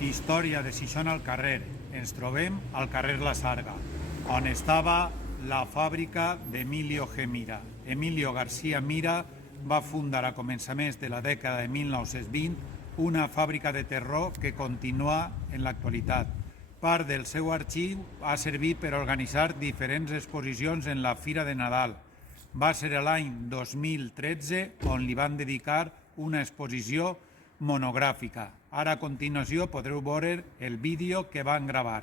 Història de Xixona al carrer. Ens trobem al carrer La Sarga, on estava la fàbrica d'Emilio G. Mira. Emilio García Mira va fundar a començaments de la dècada de 1920 una fàbrica de terror que continua en l'actualitat. Part del seu arxiu ha servit per organitzar diferents exposicions en la Fira de Nadal. Va ser l'any 2013 on li van dedicar una exposició monogràfica. Ara a continuació podreu veure el vídeo que van gravar.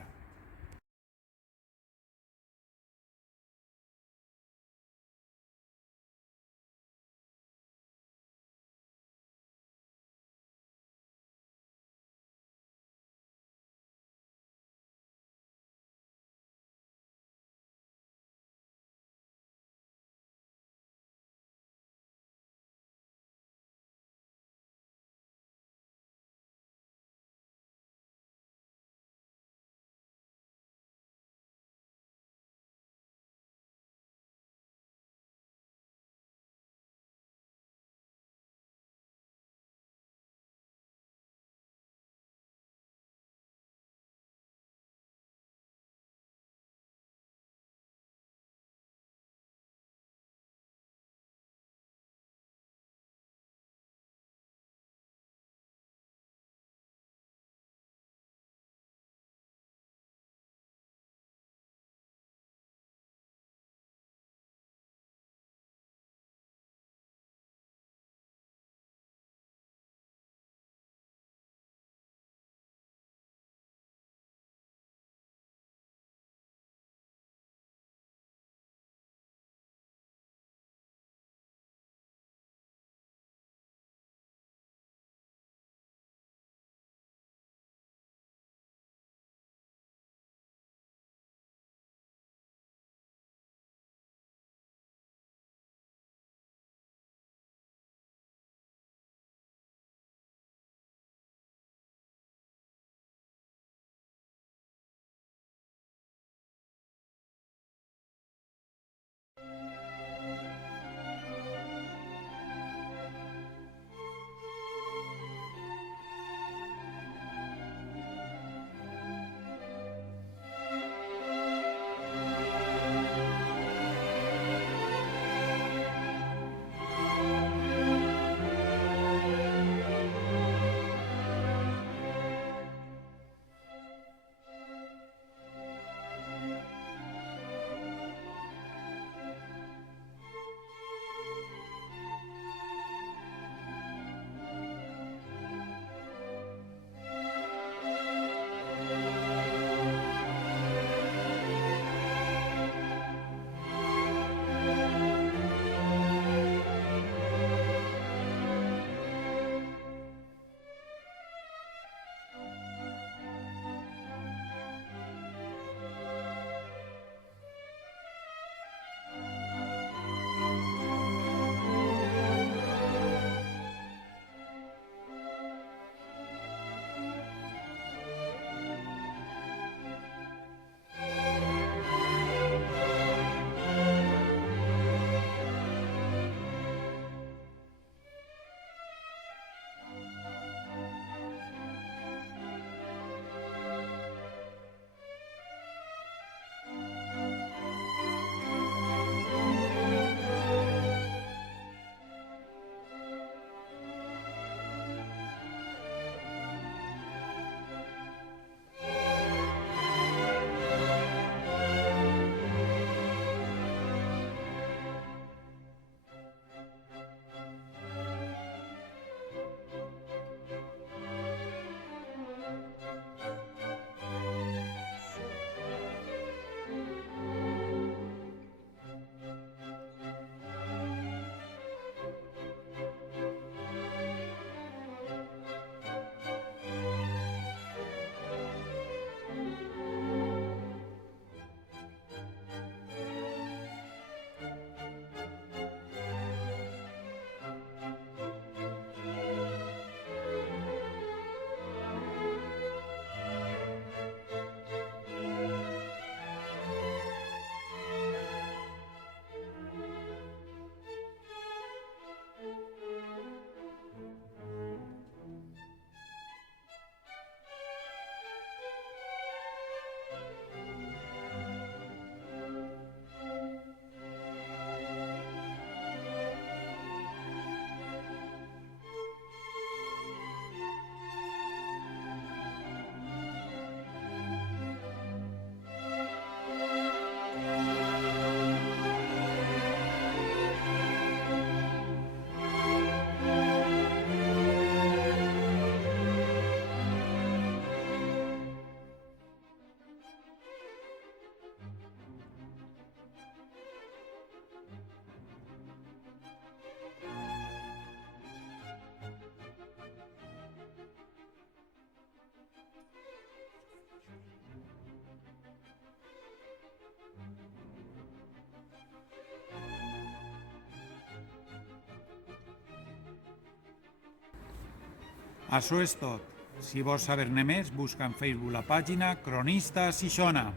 Això és tot. Si vols saber-ne més, busca en Facebook la pàgina Cronista Xixona.